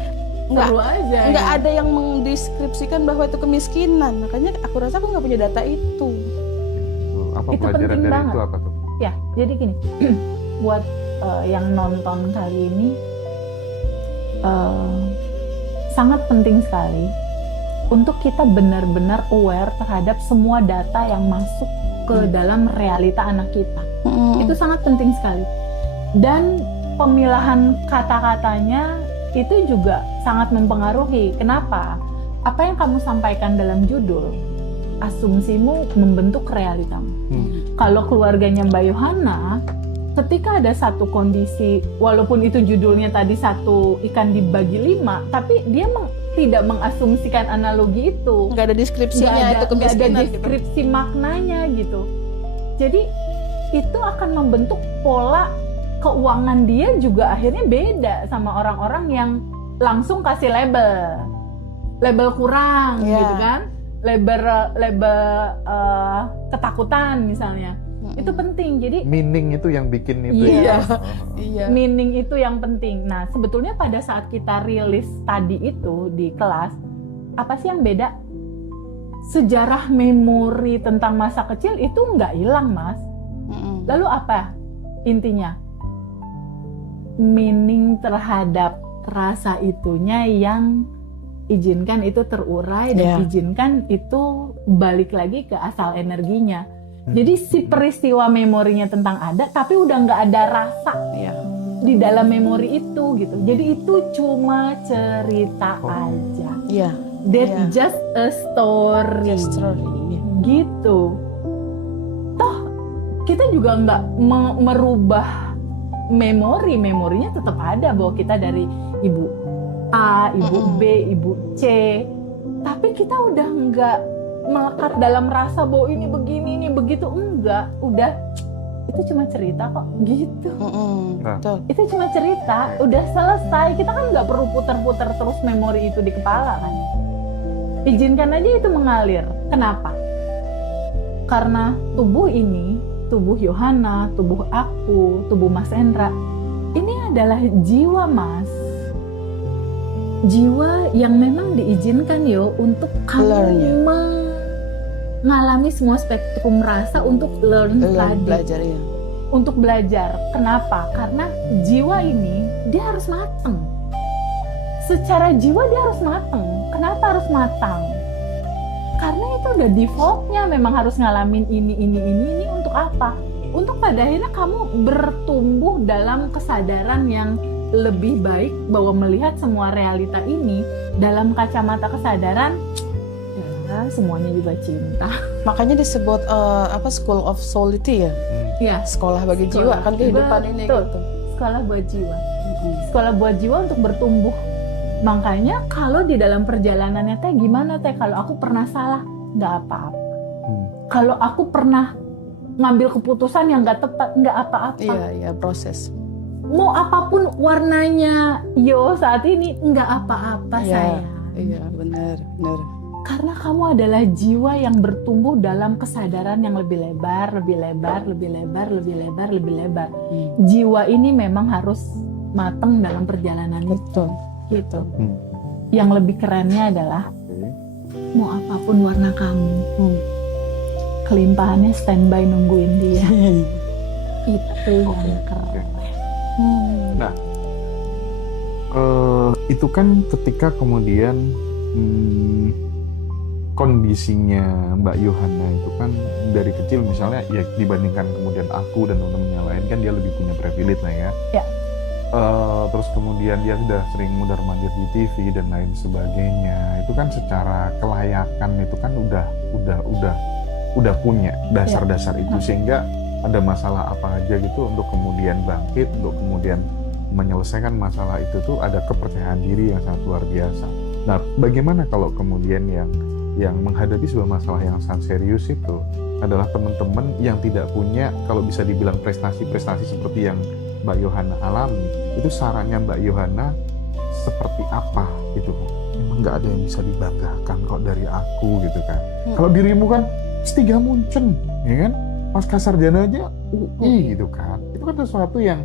Seru aja. Nggak ya. ada yang mendeskripsikan bahwa itu kemiskinan. Makanya aku rasa aku nggak punya data itu. Apa Itu pelajaran penting dari banget. itu apa tuh? Ya, jadi gini, buat yang nonton kali ini sangat penting sekali untuk kita benar-benar aware terhadap semua data yang masuk ke dalam realita anak kita. Itu sangat penting sekali. Dan pemilahan kata-katanya itu juga sangat mempengaruhi. Kenapa? Apa yang kamu sampaikan dalam judul, asumsimu membentuk realitamu. Kalau keluarganya Mbak Yohana, ketika ada satu kondisi, walaupun itu judulnya tadi satu ikan dibagi 5, tapi dia tidak mengasumsikan analogi itu. Nggak ada deskripsinya Nggak itu ada kemiskinan. deskripsi maknanya gitu. Jadi itu akan membentuk pola keuangan dia juga akhirnya beda sama orang-orang yang langsung kasih label kurang gitu kan, label ketakutan misalnya. Itu penting. Jadi Meaning itu yang bikin itu Iya. ya. Iya. meaning itu yang penting. Nah, sebetulnya pada saat kita rilis tadi itu di kelas, apa sih yang beda? Sejarah memori tentang masa kecil itu nggak hilang, Mas. Lalu apa intinya? Meaning terhadap rasa itunya yang izinkan itu terurai dan izinkan itu balik lagi ke asal energinya. Jadi si peristiwa memorinya tentang ada, tapi udah nggak ada rasa di dalam memori itu gitu. Jadi itu cuma cerita aja. Iya. That's just a story. Gitu. Toh kita juga nggak merubah memorinya tetap ada bahwa kita dari ibu A, ibu B, ibu C. Tapi kita udah nggak melekat dalam rasa bahwa ini begini, ini begitu, enggak. Udah, itu cuma cerita kok, gitu. Betul. Itu cuma cerita, udah selesai. Kita kan nggak perlu putar-putar terus memori itu di kepala kan. Izinkan aja itu mengalir. Kenapa? Karena tubuh ini, tubuh Yohana, tubuh aku, tubuh Mas Endra, ini adalah jiwa, Mas. Jiwa yang memang diizinkan untuk kamu mengalami semua spektrum rasa untuk learn tadi. Belajar ya. Untuk belajar. Kenapa? Karena jiwa ini dia harus matang. Secara jiwa dia harus matang. Kenapa harus matang? Karena itu udah defaultnya memang harus ngalamin ini untuk apa? Untuk pada akhirnya kamu bertumbuh dalam kesadaran yang lebih baik bahwa melihat semua realita ini dalam kacamata kesadaran ya semuanya juga cinta. Makanya disebut School of Soul itu ya. Ya, Sekolah bagi jiwa kan kehidupan ini gitu. Sekolah buat jiwa. Sekolah buat jiwa untuk bertumbuh. Makanya kalau di dalam perjalanannya Teh gimana Teh? Kalau aku pernah salah, nggak apa-apa. Kalau aku pernah ngambil keputusan yang nggak tepat, nggak apa-apa. Iya, proses. mau apapun warnanya Yo saat ini nggak apa-apa Iya, sayang. iya benar. Karena kamu adalah jiwa yang bertumbuh dalam kesadaran yang lebih lebar, lebih lebar, lebih lebar, lebih lebar, lebih lebar. Jiwa ini memang harus matang dalam perjalanan itu. Betul. Gitu. Yang lebih kerennya adalah mau apapun warna kamu, kelimpahannya standby nungguin dia. Itu yang keren. Nah, itu kan ketika kemudian kondisinya Mbak Yohana itu kan dari kecil misalnya ya dibandingkan kemudian aku dan teman-teman yang lain kan dia lebih punya privilege lah ya. Ya. Terus kemudian dia sudah sering mundar-mandir di TV dan lain sebagainya. Itu kan secara kelayakan itu kan udah punya dasar-dasar itu sehingga ada masalah apa aja gitu untuk kemudian bangkit, untuk kemudian menyelesaikan masalah itu tuh ada kepercayaan diri yang sangat luar biasa. Nah, bagaimana kalau kemudian yang menghadapi sebuah masalah yang sangat serius itu adalah teman-teman yang tidak punya, kalau bisa dibilang prestasi-prestasi seperti yang Mbak Yohana alami, itu sarannya Mbak Yohana seperti apa gitu kan? Emang nggak ada yang bisa dibanggakan kok dari aku gitu kan? Kalau dirimu kan S3 Munchen, ya kan? Pasca sarjana aja UI gitu kan? Itu kan sesuatu yang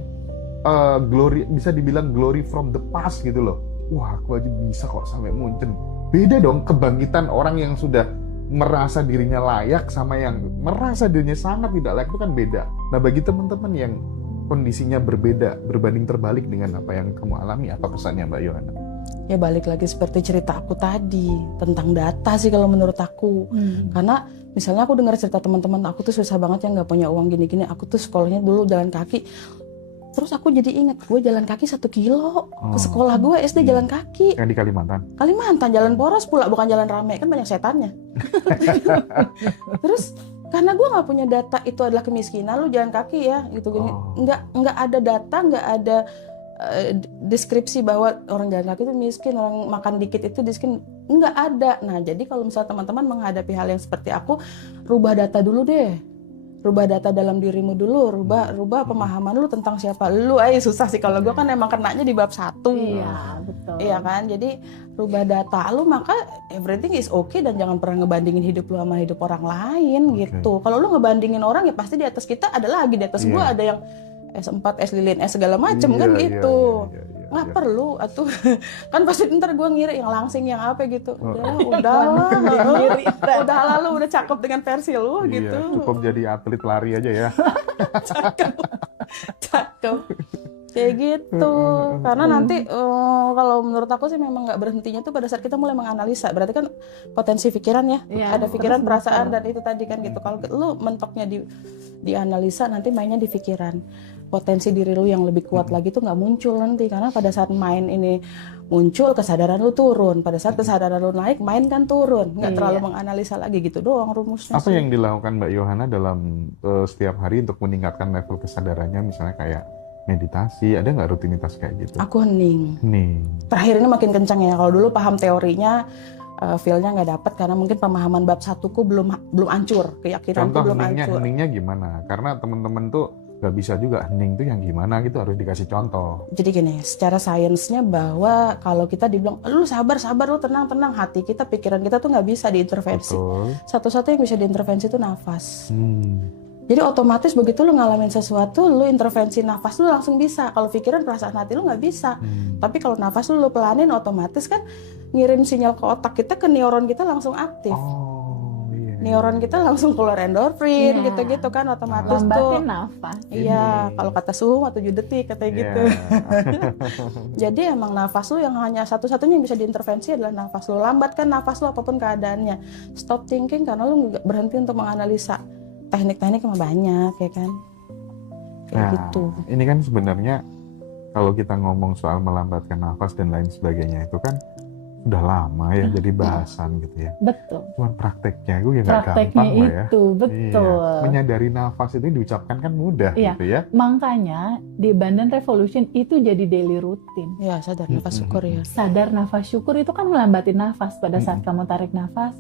glory, bisa dibilang glory from the past gitu loh. Wah, aku aja bisa kok sampai Munchen. Beda dong kebangkitan orang yang sudah merasa dirinya layak sama yang merasa dirinya sangat tidak layak, itu kan beda. Nah, bagi teman-teman yang kondisinya berbeda, berbanding terbalik dengan apa yang kamu alami, apa pesannya Mbak Yohana? Ya balik lagi seperti cerita aku tadi tentang data sih kalau menurut aku. Karena misalnya aku dengar cerita teman-teman aku tuh susah banget ya, nggak punya uang gini-gini. Aku tuh sekolahnya dulu jalan kaki. Terus aku jadi ingat, gue jalan kaki 1 kilo ke sekolah gue SD jalan kaki. Yang di Kalimantan? Kalimantan, jalan poros pula, bukan jalan rame, kan banyak setannya. Terus karena gue nggak punya data itu adalah kemiskinan, lu jalan kaki ya gitu gini. Nggak ada data, nggak ada deskripsi bahwa orang jalan kaki itu miskin, orang makan dikit itu miskin, nggak ada. Nah, jadi kalau misalnya teman-teman menghadapi hal yang seperti aku, rubah data dulu deh. Rubah data dalam dirimu dulu, rubah pemahaman lu tentang siapa lu. Susah sih kalau gue kan emang kenanya di bab 1. Iya, betul. Iya kan, jadi rubah data lu maka everything is okay, dan jangan pernah ngebandingin hidup lu sama hidup orang lain gitu. Kalau lu ngebandingin orang ya pasti di atas kita ada lagi, di atas gue ada yang S4, S lilin, S segala macem kan gitu. Nggak perlu atuh. Kan pasti ntar gue ngira yang langsing yang apa gitu. Udahlah lalu udah cakep dengan versi lu gitu. Cukup jadi atlet lari aja ya. Cakep. Kayak gitu. Karena nanti kalau menurut aku sih memang nggak berhentinya tuh pada saat kita mulai menganalisa. Berarti kan potensi pikiran ya. Ada pikiran, perasaan, dan itu tadi kan gitu. Kalau lu mentoknya di analisa, nanti mainnya di pikiran. Potensi diri lu yang lebih kuat lagi tuh nggak muncul nanti, karena pada saat main ini muncul kesadaran lu turun, pada saat kesadaran lu naik main kan turun, nggak terlalu menganalisa lagi gitu doang rumusnya. Apa yang dilakukan Mbak Yohana dalam setiap hari untuk meningkatkan level kesadarannya, misalnya kayak meditasi, ada nggak rutinitas kayak gitu? Aku hening. Terakhir ini makin kencang ya. Kalau dulu paham teorinya, feel-nya nggak dapet karena mungkin pemahaman bab 1ku belum hancur, keyakinanku belum hancur. Heningnya gimana? Karena teman-teman tuh nggak bisa juga hening tuh yang gimana gitu, harus dikasih contoh. Jadi gini, secara sainsnya bahwa kalau kita dibilang lu sabar, lu tenang, hati kita, pikiran kita tuh nggak bisa diintervensi. Betul. Satu-satu yang bisa diintervensi itu nafas. Jadi otomatis begitu lu ngalamin sesuatu, lu intervensi nafas lu langsung bisa. Kalau pikiran, perasaan, hati lu nggak bisa. Tapi kalau nafas lu pelanin, otomatis kan ngirim sinyal ke otak kita, ke neuron kita langsung aktif. Neuron kita langsung keluar endorfin, gitu-gitu kan otomatis lambatin nafas. Iya, kalau kata suhu 7 detik katanya gitu. Jadi emang nafas lu yang hanya satu-satunya yang bisa diintervensi adalah nafas lu. Lambatkan nafas lu apapun keadaannya. Stop thinking karena lu nggak berhenti untuk menganalisa. Teknik-teknik mah banyak ya kan. Kayak gitu. Ini kan sebenarnya kalau kita ngomong soal melambatkan nafas dan lain sebagainya itu kan udah lama ya jadi bahasan gitu ya. Betul. Cuman prakteknya gue ya nggak gampang ya. Itu betul. Iya. Menyadari nafas itu diucapkan kan mudah gitu ya. Makanya di Abundant Revolution itu jadi daily routine. Ya, sadar nafas syukur ya. Sadar nafas syukur itu kan melambatin nafas pada saat kamu tarik nafas.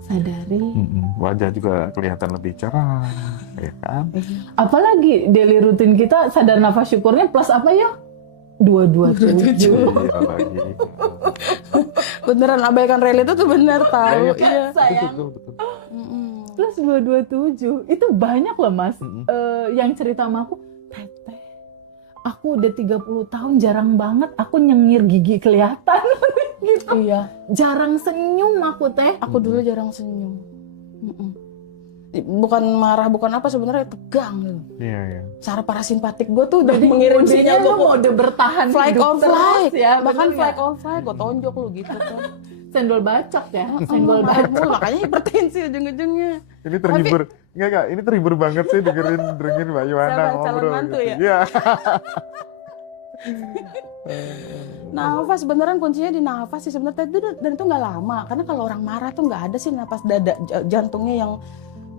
sadari. Wajah juga kelihatan lebih cerah, ya kan? Apalagi daily rutin kita sadar nafas syukurnya plus apa ya? 227. Iya lagi. Beneran abaikan rel itu tuh bener tahu. Iya. Sayang. Betul. Plus 227 itu banyak loh Mas. Yang cerita sama aku, Teteh, aku udah 30 tahun jarang banget aku nyengir gigi kelihatan gitu. Iya. Jarang senyum aku Teh. Aku dulu jarang senyum. Bukan marah, bukan apa, sebenarnya tegang gitu. Iya. Saraf parasimpatik gue tuh udah Jadi mengirim kuncinya sinyal lu gue mode bertahan flight hidup or terus flight ya. bahkan bener flight nggak? or flight gue tonjok lu gitu kan. Senggol bacok ya. Senggol bacok. Mulu, makanya hipertensi ujung-ujungnya. Ini terhibur, enggak, ini terhibur banget sih dengerin Mbak Yohana Siapa, calon ngobrol mantu gitu. ya? Iya. Nafas beneran kuncinya di nafas sih sebenarnya dan itu nggak lama, karena kalau orang marah tuh nggak ada sih nafas dada jantungnya yang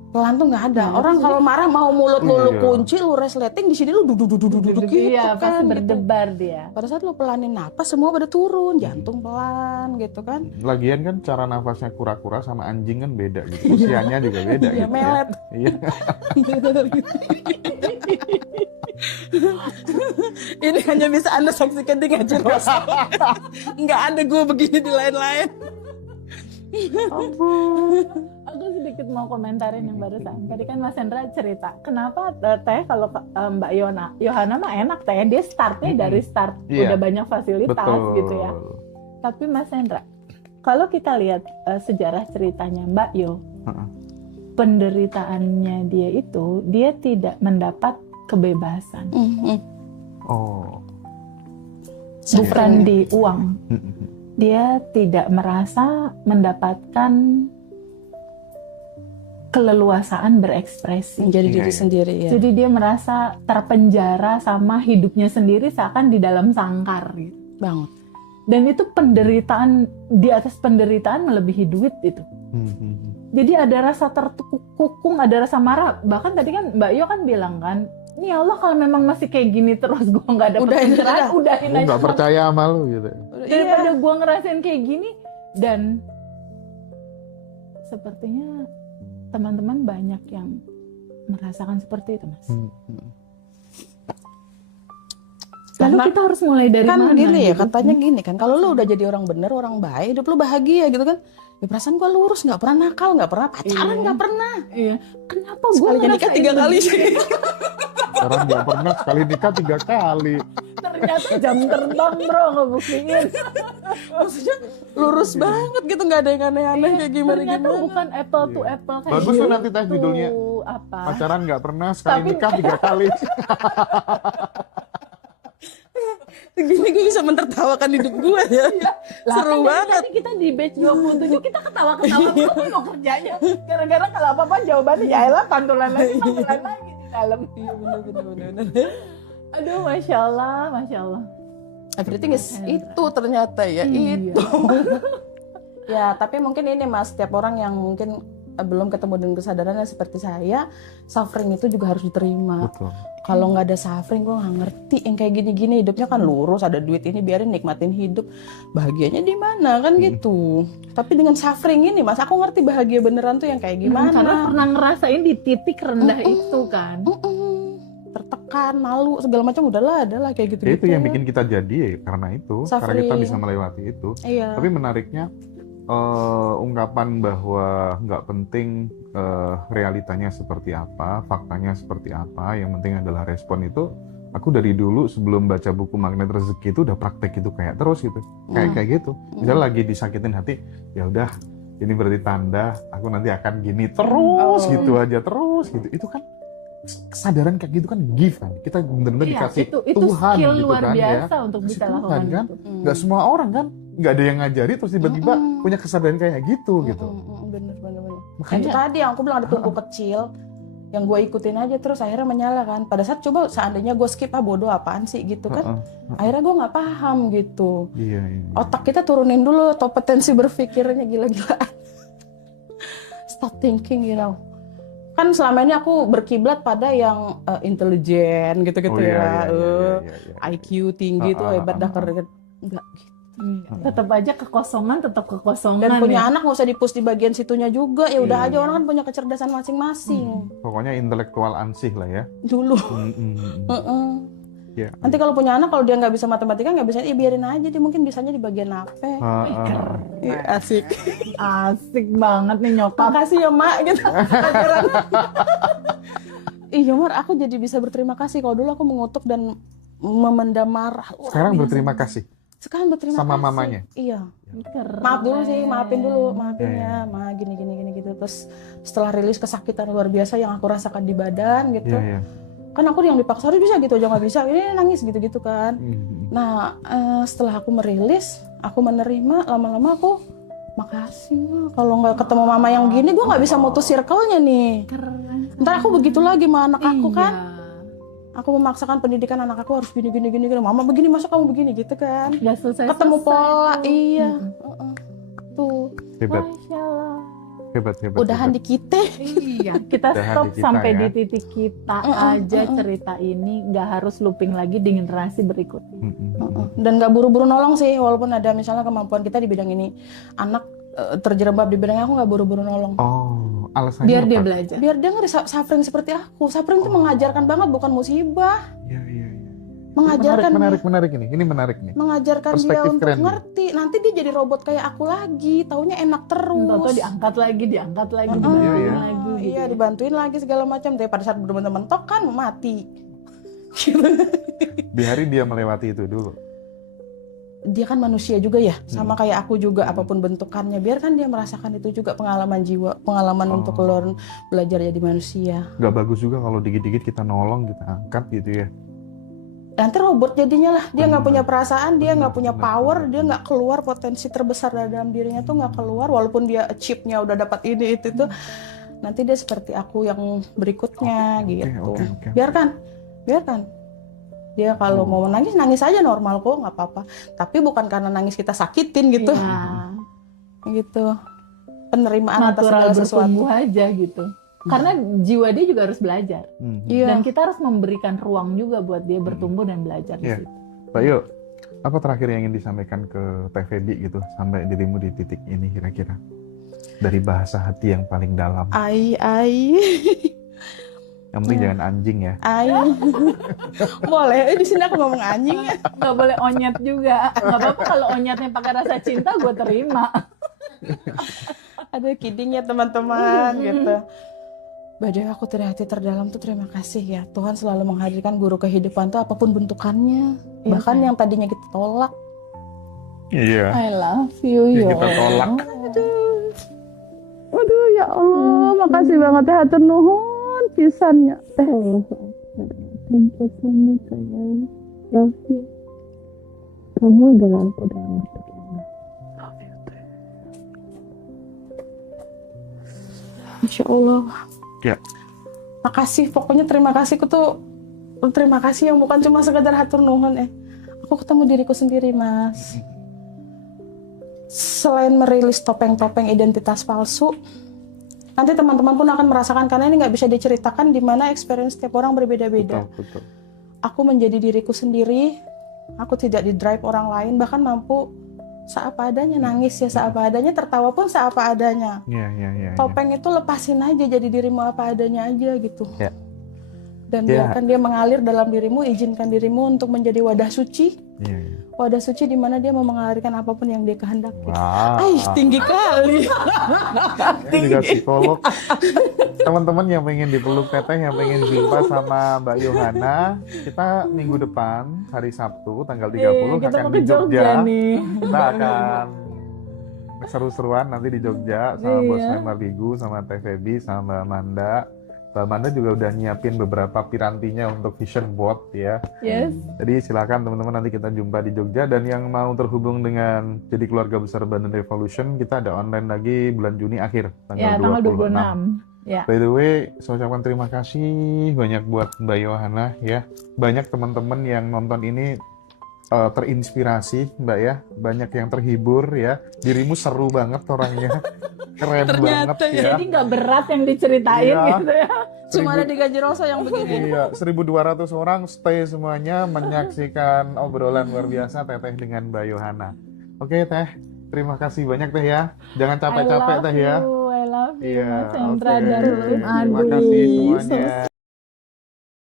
pelan tuh nggak ada. Orang kalau marah mau mulut lu kunci, lu resleting, di sini lu duduk gitu Iya, pasti kan. berdebar dia. Pada saat lu pelanin napas semua pada turun, jantung pelan gitu kan. Lagian kan cara nafasnya kura-kura sama anjing kan beda gitu. Usianya juga beda Ya gitu. melet. Iya. Ini hanya bisa Anda saksikan di Ngaji Rasul. Nggak ada gue begini di lain-lain. Aku sedikit mau komentarin yang barusan. Tadi kan Mas Hendra cerita, kenapa Teh kalau Mbak Yohana mah enak Teh, dia startnya dari start Iya. udah banyak fasilitas Betul. gitu ya. Tapi Mas Hendra, kalau kita lihat sejarah ceritanya Mbak Yo, penderitaannya dia itu, dia tidak mendapat kebebasan, Oh. bukan di uang. Dia tidak merasa mendapatkan keleluasaan berekspresi. Menjadi Iya, diri iya. sendiri ya. Jadi dia merasa terpenjara sama hidupnya sendiri seakan di dalam sangkar gitu. Banget. Dan itu penderitaan, di atas penderitaan melebihi duit itu. Jadi ada rasa terkukung, ada rasa marah. Bahkan tadi kan Mbak Yo kan bilang kan, ini Allah kalau memang masih kayak gini terus gue nggak dapet Udahin pencerahan, aja. udahin Gue aja. nggak percaya sama lu gitu. Daripada gue ngerasain kayak gini. Dan sepertinya teman-teman banyak yang merasakan seperti itu Mas. Lalu Karena kita harus mulai dari kan mana? gini ya, gitu? katanya gini kan, kalau lu udah jadi orang bener, orang baik, hidup lu bahagia gitu kan. Ya perasaan gua lurus, nggak pernah nakal, nggak pernah pacaran, Iya. nggak pernah. Iya. Kenapa gue Sekali nikah 3 kali sih. Sekarang nggak pernah, sekali nikah 3 kali. Ternyata jam terbang bro ngebuktiin. Maksudnya lurus banget gitu, nggak ada yang aneh-aneh kayak gimana. Ternyata bukan apple to Iya. apple kayak Bagus tuh nanti Teh gitu. judulnya. Apa? Pacaran nggak pernah, sekali Tapi- nikah 3 kali. Gini gue bisa mentertawakan hidup gue ya. Lah, Seru kan banget. Tadi kita di batch 27 kita ketawa-ketawa terus mau kerjanya. Gara-gara kalau apa-apa jawabannya ya elah pantulan lagi di dalam. Iya bener. Aduh, Masya Allah. Everything is itu ternyata ya, Iya. itu. Ya, tapi mungkin ini Mas, setiap orang yang mungkin belum ketemu dengan kesadarannya seperti saya, suffering itu juga harus diterima. Betul. Kalau nggak ada suffering, gue nggak ngerti yang kayak gini-gini. Hidupnya kan lurus, ada duit ini, biarin nikmatin hidup. Bahagianya di mana kan gitu. Tapi dengan suffering ini, Mas, aku ngerti bahagia beneran tuh yang kayak gimana. Karena pernah ngerasain di titik rendah itu kan. Tertekan, malu, segala macam adalah kayak gitu. Ya itu yang bikin kita jadi ya, karena itu. Karena kita Suffering. bisa melewati itu. Iya. Tapi menariknya ungkapan bahwa nggak penting realitanya seperti apa, faktanya seperti apa, yang penting adalah respon itu. Aku dari dulu sebelum baca buku Magnet Rezeki itu udah praktek itu kayak terus gitu, kayak gitu. Misalnya lagi disakitin hati, ya udah ini berarti tanda aku nanti akan gini terus gitu aja terus gitu. Itu kan kesadaran kayak gitu kan gift kan. Kita benar-benar Iya, dikasih itu Tuhan skill gitu luar kan biasa ya. untuk Kasih bisa Tuhan lakukan kan. itu. Nggak semua orang kan, nggak ada yang ngajari terus tiba-tiba punya kesadaran kayak gitu gitu. Bener. Makanya Itu tadi yang aku bilang ada tungku kecil yang gue ikutin aja terus akhirnya menyala kan. Pada saat coba seandainya gue skip, bodoh apaan sih gitu kan. Akhirnya gue nggak paham gitu. iya. Otak kita turunin dulu potensi berpikirnya, gila-gilaan. Stop thinking, Kan selama ini aku berkiblat pada yang intelijen gitu-gitu Oh, iya, ya. iya. IQ tinggi tuh hebat dah, enggak gitu. Tetap aja kekosongan, tetap kekosongan. Dan punya ya. anak nggak usah dipus di bagian situnya juga, ya udah Iya. aja orang kan punya kecerdasan masing-masing Pokoknya intelektual ansih lah ya. dulu. Heeh. Ya. Nanti kalau punya anak, kalau dia nggak bisa matematika, nggak bisa, biarin aja, dia mungkin bisanya di bagian apa. Iya, asik. Asik banget nih nyokap. Makasih ya mak gitu. Pelajaran. Iya Mar, aku jadi bisa berterima kasih. Kalau dulu aku mengutuk dan memendam marah. Wah, Sekarang biasa. berterima kasih. Sekarang berterima Sama kasih. mamanya? Iya. Keren. Maaf dulu sih, maafin Iya, ya, ma gini gitu. Terus setelah rilis kesakitan luar biasa yang aku rasakan di badan gitu. Iya. Kan aku yang dipaksa harus bisa gitu aja nggak bisa, ini nangis gitu kan. Mhm. Nah setelah aku merilis, aku menerima, lama-lama aku makasih Ma. Kalau nggak ketemu mama yang gini, gue nggak bisa mutus circle-nya nih. Keren. Ntar aku begitu lagi sama anak aku Iya. kan. Aku memaksakan pendidikan anak aku harus gini. Mama begini, masa kamu begini gitu kan. Gak selesai. Ketemu pola, tuh. iya. Tuh, Hebat, Masya Allah. hebat. udahan di kita. Iya, kita Udahan stop di kita, sampai ya. di titik kita aja cerita ini, nggak harus looping lagi di generasi berikutnya. Dan nggak buru-buru nolong sih, walaupun ada misalnya kemampuan kita di bidang ini, anak terjerembab di bidangnya, aku nggak buru-buru nolong. Oh, alasannya Biar dia apa? belajar. Biar dia suffering seperti aku. Suffering itu mengajarkan banget, bukan musibah. Iya. Mengajarkan Menarik ini. Ini menarik nih. mengajarkan dia Perspektif untuk keren nih. ngerti. Nanti dia jadi robot kayak aku lagi, taunya enak terus. Toto diangkat lagi, dibantuin Iya. lagi. gitu. Iya, dibantuin lagi segala macam. Tapi pada saat bener-bener mentok kan mati. Gitu. Biarin dia melewati itu dulu. Dia kan manusia juga ya, sama kayak aku juga, apapun bentukannya. Biarkan dia merasakan itu juga, pengalaman jiwa, pengalaman untuk learn, belajar jadi manusia. Gak bagus juga kalau dikit-dikit kita nolong, kita angkat gitu ya. Nanti robot jadinya lah, dia nggak punya perasaan, dia nggak punya Benar. power, dia nggak keluar potensi terbesar dalam dirinya tuh nggak keluar, walaupun dia achieve-nya udah dapat ini itu tuh, nanti dia seperti aku yang berikutnya gitu. Oke. Biarkan dia kalau mau nangis aja normal kok, nggak apa-apa. Tapi bukan karena nangis kita sakitin gitu, Iya. gitu. Penerimaan atas Natural segala sesuatu. bertumbuh aja gitu. Karena jiwa dia juga harus belajar. Iya. Dan kita harus memberikan ruang juga buat dia bertumbuh dan belajar di Iya. situ. Pak Yo, apa terakhir yang ingin disampaikan ke Teh Feby gitu, sampai dirimu di titik ini kira-kira? Dari bahasa hati yang paling dalam. Ai. Yang penting jangan anjing ya. Boleh, di sini aku ngomong anjing. Nggak boleh onyet juga. Nggak apa-apa kalau onyetnya pakai rasa cinta, gue terima. Ada kidding ya teman-teman gitu. Badai aku dari hati terdalam tuh terima kasih ya. Tuhan selalu menghadirkan guru kehidupan tuh apapun bentukannya. Iya. Bahkan yang tadinya kita tolak. Iya. I love you, Yang yo. kita tolak. Aduh ya Allah, makasih banget ya hatur nuhun pisannya. Thank you so much, sayang. Love you. Kamu adalah aku dalam hidup ini. Insya Allah. Ya. Makasih, pokoknya terima kasihku tuh terima kasih yang bukan cuma sekedar hatur nuhun Aku ketemu diriku sendiri, Mas. Selain merilis topeng-topeng identitas palsu, nanti teman-teman pun akan merasakan, karena ini nggak bisa diceritakan di mana experience setiap orang berbeda-beda. Betul. Aku menjadi diriku sendiri, aku tidak di-drive orang lain, bahkan mampu seapa adanya, nangis ya seapa adanya, tertawa pun seapa adanya. Iya. Topeng itu lepasin aja, jadi dirimu apa adanya aja gitu. Ya. Dan Ya. biarkan dia mengalir dalam dirimu, izinkan dirimu untuk menjadi wadah suci. Iya. Wadah suci di mana dia mau mengalirkan apapun yang dia kehendaki. Wow. Tinggi kali. Ini juga psikolog. Teman-teman yang pengen dipeluk Teteh, yang pengen jumpa sama Mbak Yohana, kita minggu depan hari Sabtu tanggal 30 kita akan mau di ke Jogja Jogja. nih. Kita akan seru-seruan nanti di Jogja sama Bos Iya. Member Bigu, sama Teh Feby, sama Mbak Amanda. Mbak Amanda juga udah nyiapin beberapa pirantinya untuk vision board ya. Yes. Jadi silakan teman-teman, nanti kita jumpa di Jogja. Dan yang mau terhubung dengan jadi keluarga besar Bandung Revolution, kita ada online lagi bulan Juni akhir, Ya, tanggal 26. Ya. By the way, saya ucapkan terima kasih banyak buat Mbak Yohana ya. Banyak teman-teman yang nonton ini terinspirasi Mbak ya. Banyak yang terhibur ya. Dirimu seru banget orangnya. Keren banget ya. Jadi nggak berat yang diceritain Iya. gitu ya. Cuma ada di Gaji Rosa yang begini. Iya, 1.200 orang stay semuanya menyaksikan obrolan luar biasa Teteh dengan Mbak Yohana. Oke Teh, terima kasih banyak Teh ya. Jangan capek-capek Teh ya. I love you, Iya, Mas Hendra oke. dan Lutfi. Terima kasih Aduh, semuanya.